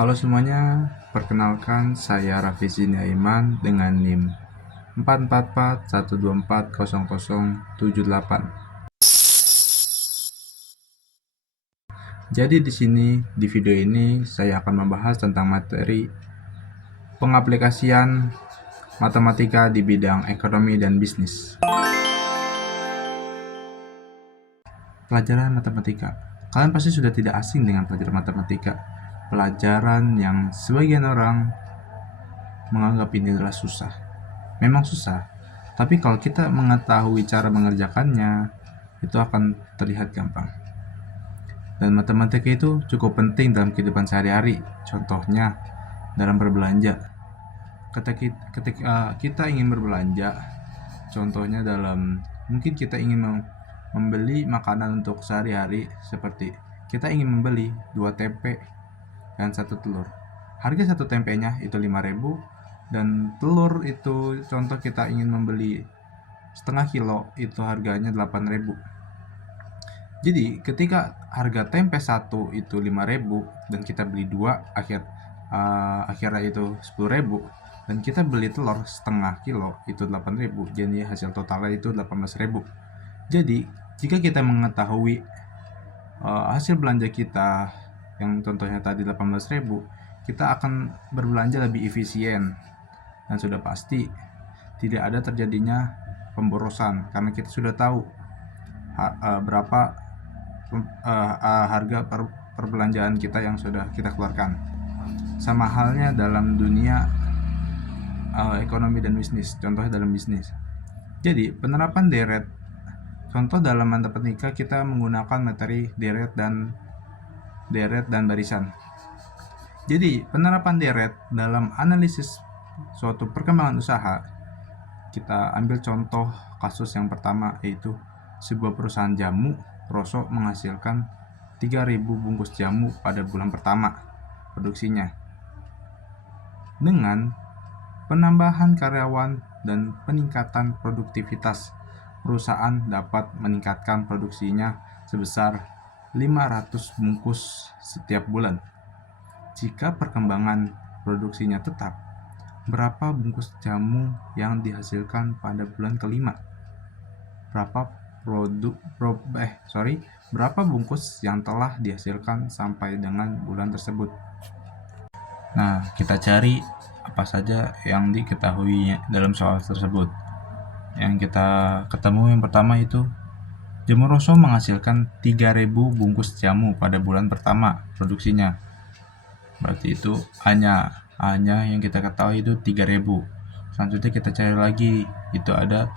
Halo semuanya, perkenalkan saya Raffi Aiman dengan NIM 44412400078. Jadi di video ini saya akan membahas tentang materi pengaplikasian matematika di bidang ekonomi dan bisnis. Pelajaran matematika. Kalian pasti sudah tidak asing dengan pelajaran matematika. Pelajaran yang sebagian orang menganggap ini adalah susah. Memang susah, tapi kalau kita mengetahui cara mengerjakannya, itu akan terlihat gampang. Dan matematika itu cukup penting dalam kehidupan sehari-hari. Contohnya dalam berbelanja. Ketika kita ingin berbelanja, contohnya mungkin kita ingin membeli makanan untuk sehari-hari, seperti kita ingin membeli 2 tempe dan 1 telur. Harga 1 tempenya itu 5.000, dan telur itu contoh kita ingin membeli setengah kilo, itu harganya 8.000. Jadi ketika harga tempe 1 itu 5.000 dan kita beli 2, akhirnya itu 10.000, dan kita beli telur setengah kilo itu 8.000, jadi hasil totalnya itu 18.000. Jadi jika kita mengetahui hasil belanja kita yang contohnya tadi 18.000, kita akan berbelanja lebih efisien, dan sudah pasti tidak ada terjadinya pemborosan karena kita sudah tahu berapa harga perbelanjaan kita yang sudah kita keluarkan. Sama halnya dalam dunia ekonomi dan bisnis, contohnya dalam bisnis. Jadi penerapan deret, contoh dalam matematika kita menggunakan materi deret dan barisan. Jadi penerapan deret dalam analisis suatu perkembangan usaha, kita ambil contoh kasus yang pertama, yaitu sebuah perusahaan jamu Rosso menghasilkan 3.000 bungkus jamu pada bulan pertama produksinya. Dengan penambahan karyawan dan peningkatan produktivitas, perusahaan dapat meningkatkan produksinya sebesar 500 bungkus setiap bulan. Jika perkembangan produksinya tetap, berapa bungkus jamu yang dihasilkan pada bulan kelima? Berapa bungkus yang telah dihasilkan sampai dengan bulan tersebut? Nah, kita cari apa saja yang diketahui dalam soal tersebut. Yang kita ketemu yang pertama itu, Jamu Rosso menghasilkan 3.000 bungkus jamu pada bulan pertama produksinya. Berarti itu hanya yang kita ketahui itu 3.000. Selanjutnya kita cari lagi, itu ada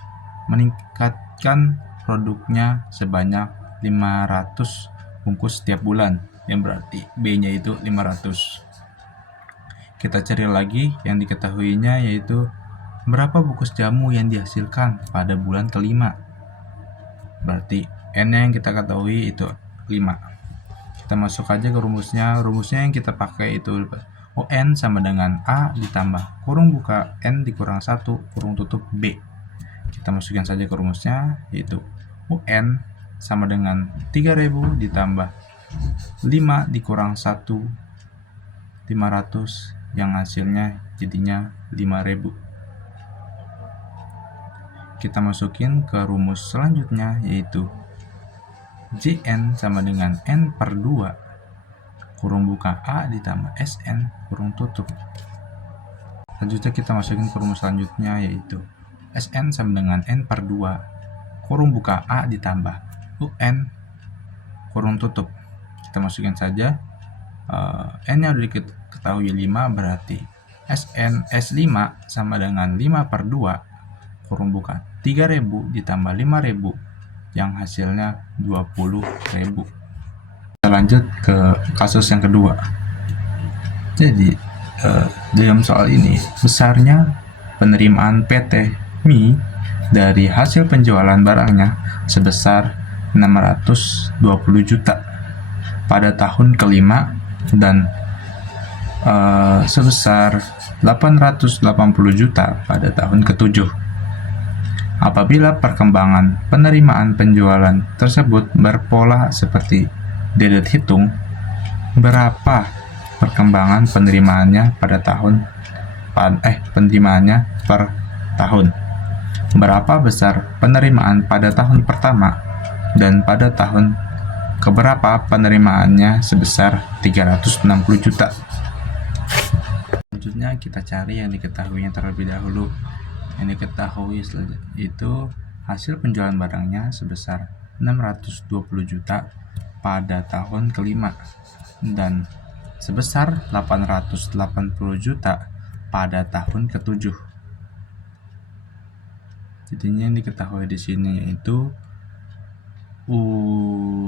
meningkatkan produknya sebanyak 500 bungkus setiap bulan, yang berarti B-nya itu 500. Kita cari lagi yang diketahuinya, yaitu berapa bungkus jamu yang dihasilkan pada bulan kelima. Berarti N-nya yang kita ketahui itu 5. Kita masuk aja ke rumusnya. Rumusnya yang kita pakai itu UN sama dengan A ditambah kurung buka N dikurang 1 kurung tutup B. Kita masukkan saja ke rumusnya, yaitu UN sama dengan 3.000 ditambah 5 dikurang 1, 500, yang hasilnya jadinya 5.000. Kita masukin ke rumus selanjutnya, yaitu JN sama dengan N per 2 kurung buka A ditambah SN kurung tutup. Selanjutnya kita masukin ke rumus selanjutnya, yaitu SN sama dengan N per 2 kurung buka A ditambah UN kurung tutup. Kita masukin saja N nya udah diketahui 5, berarti SN S5 sama dengan 5 per 2 kurung buka 3.000 ditambah 5.000, yang hasilnya 20.000. Kita lanjut ke kasus yang kedua. Jadi dalam soal ini, besarnya penerimaan PT Mi dari hasil penjualan barangnya sebesar 620 juta pada tahun kelima, dan sebesar 880 juta pada tahun ketujuh. Apabila perkembangan penerimaan penjualan tersebut berpola seperti deret hitung, berapa perkembangan penerimaannya pada tahun penerimaannya per tahun. Berapa besar penerimaan pada tahun pertama dan pada tahun keberapa penerimaannya sebesar 360 juta. Selanjutnya kita cari yang diketahuinya terlebih dahulu. Yang diketahui itu hasil penjualan barangnya sebesar 620 juta pada tahun kelima dan sebesar 880 juta pada tahun ketujuh. Jadinya yang diketahui di sini yaitu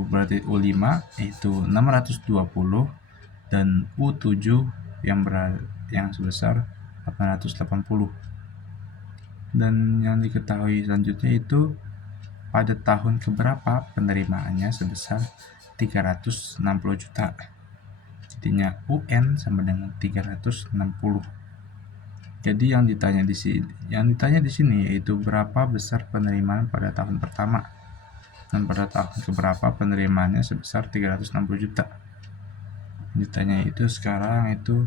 berarti U5 itu 620 dan U7 yang sebesar 880. Dan yang diketahui selanjutnya itu pada tahun keberapa penerimaannya sebesar 360 juta. Jadinya UN sama dengan 360. Jadi yang ditanya di sini yaitu berapa besar penerimaan pada tahun pertama dan pada tahun keberapa penerimaannya sebesar 360 juta. Ditanya itu sekarang itu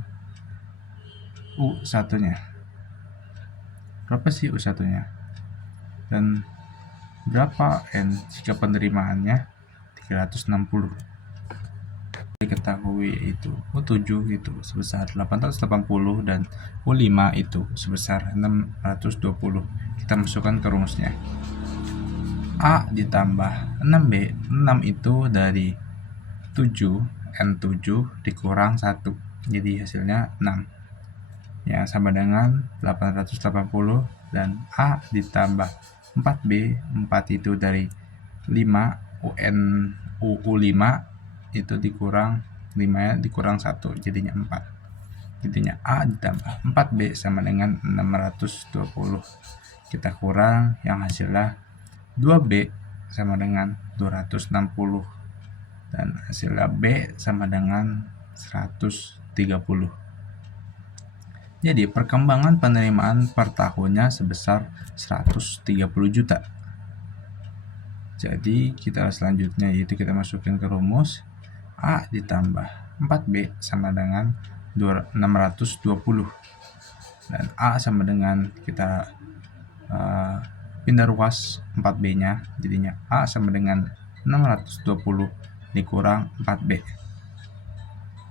U1-nya. Berapa sih U1-nya? Dan berapa N jika penerimaannya 360? Diketahui itu U7 itu sebesar 880 dan U5 itu sebesar 620. Kita masukkan ke rumusnya. A ditambah 6B, 6 itu dari 7, N7 dikurang 1, jadi hasilnya 6 ya, sama dengan 880. Dan A ditambah 4B, 4 itu dari 5, U5 itu dikurang 5 ya, dikurang 1, jadinya 4. Jadinya A ditambah 4B sama dengan 620. Kita kurang yang hasilnya 2B sama dengan 260 dan hasilnya B sama dengan 130. Jadi perkembangan penerimaan per tahunnya sebesar 130 juta. Jadi kita selanjutnya yaitu kita masukin ke rumus A ditambah 4B sama dengan 620 dan A sama dengan kita pindah ruas 4B nya, jadinya A sama dengan 620 dikurang 4B.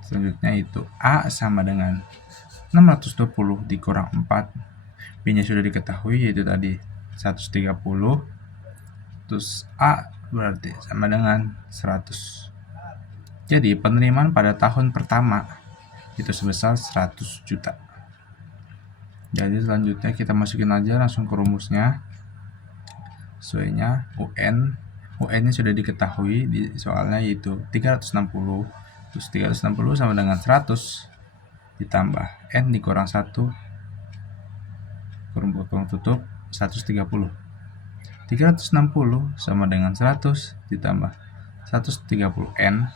Selanjutnya itu A sama dengan 620 dikurang 4, B nya sudah diketahui yaitu tadi 130, terus A berarti sama dengan 100. Jadi penerimaan pada tahun pertama itu sebesar 100 juta. Jadi selanjutnya kita masukin aja langsung ke rumusnya. Sesuainya UN nya sudah diketahui di soalnya yaitu 360, terus 360 sama dengan 100 ditambah N dikurang 1 kurung tutup 130. 360 sama dengan 100 ditambah 130 N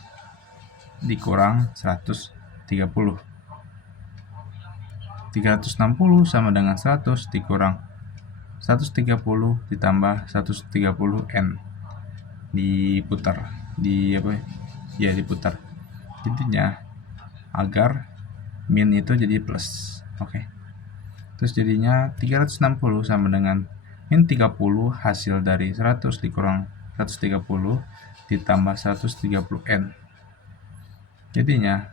dikurang 130. 360 sama dengan 100 dikurang 130 ditambah 130 N diputar diputar, jadinya agar min itu jadi plus. Oke. Terus jadinya 360 sama dengan min 30 hasil dari 100 dikurang 130 ditambah 130 N. Jadinya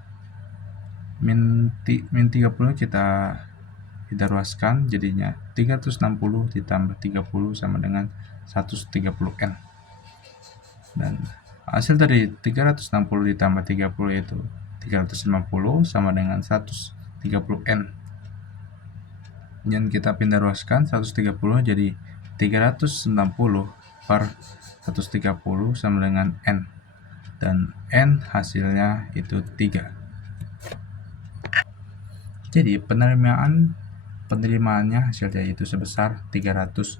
min 30 kita ruaskan, jadinya 360 ditambah 30 sama dengan 130 N. Dan hasil dari 360 ditambah 30 itu 350 sama dengan 130 N. Dan kita pindah ruaskan 130 jadi 390 per 130 sama dengan N. Dan N hasilnya itu 3. Jadi penerimaannya hasilnya itu sebesar 360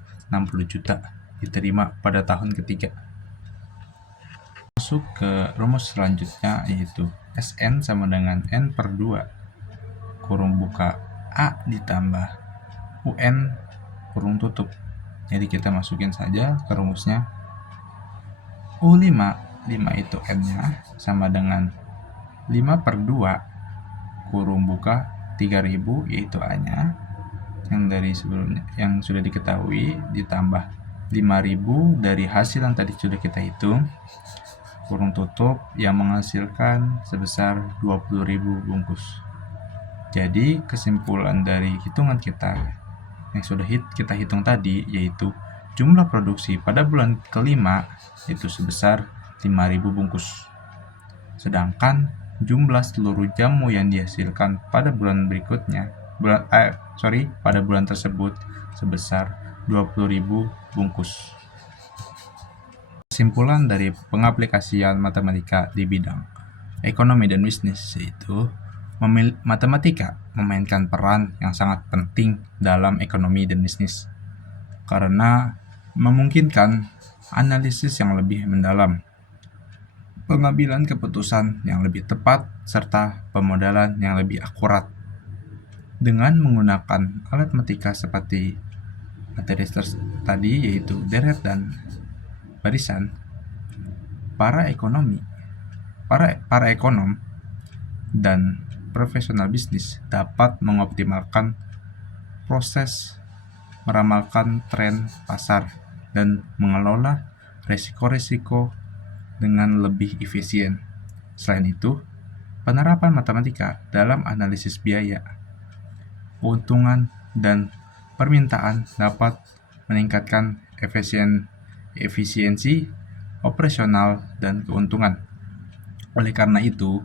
juta diterima pada tahun ketiga. Masuk ke rumus selanjutnya yaitu SN sama dengan N per 2 kurung buka A ditambah UN kurung tutup. Jadi kita masukin saja ke rumusnya. U5 itu N nya sama dengan 5 per 2 kurung buka 3.000 yaitu A-nya yang dari sebelumnya yang sudah diketahui ditambah 5.000 dari hasil yang tadi sudah kita hitung kurung tutup yang menghasilkan sebesar 20.000 bungkus. Jadi kesimpulan dari hitungan kita yang sudah kita hitung tadi yaitu jumlah produksi pada bulan kelima itu sebesar 5.000 bungkus. Sedangkan jumlah seluruh jamu yang dihasilkan pada bulan berikutnya pada bulan tersebut sebesar 20.000 bungkus. Kesimpulan dari pengaplikasian matematika di bidang ekonomi dan bisnis yaitu matematika memainkan peran yang sangat penting dalam ekonomi dan bisnis karena memungkinkan analisis yang lebih mendalam, pengambilan keputusan yang lebih tepat, serta pemodelan yang lebih akurat. Dengan menggunakan alat matematika seperti materi tadi yaitu deret dan barisan, para ekonom dan profesional bisnis dapat mengoptimalkan proses meramalkan tren pasar dan mengelola resiko-resiko dengan lebih efisien. Selain itu, penerapan matematika dalam analisis biaya, keuntungan, dan permintaan dapat meningkatkan efisiensi operasional dan keuntungan. Oleh karena itu,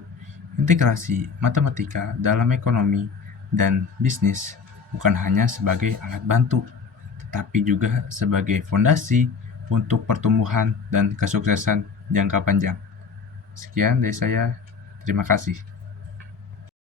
integrasi matematika dalam ekonomi dan bisnis bukan hanya sebagai alat bantu, tetapi juga sebagai fondasi untuk pertumbuhan dan kesuksesan jangka panjang. Sekian dari saya, terima kasih.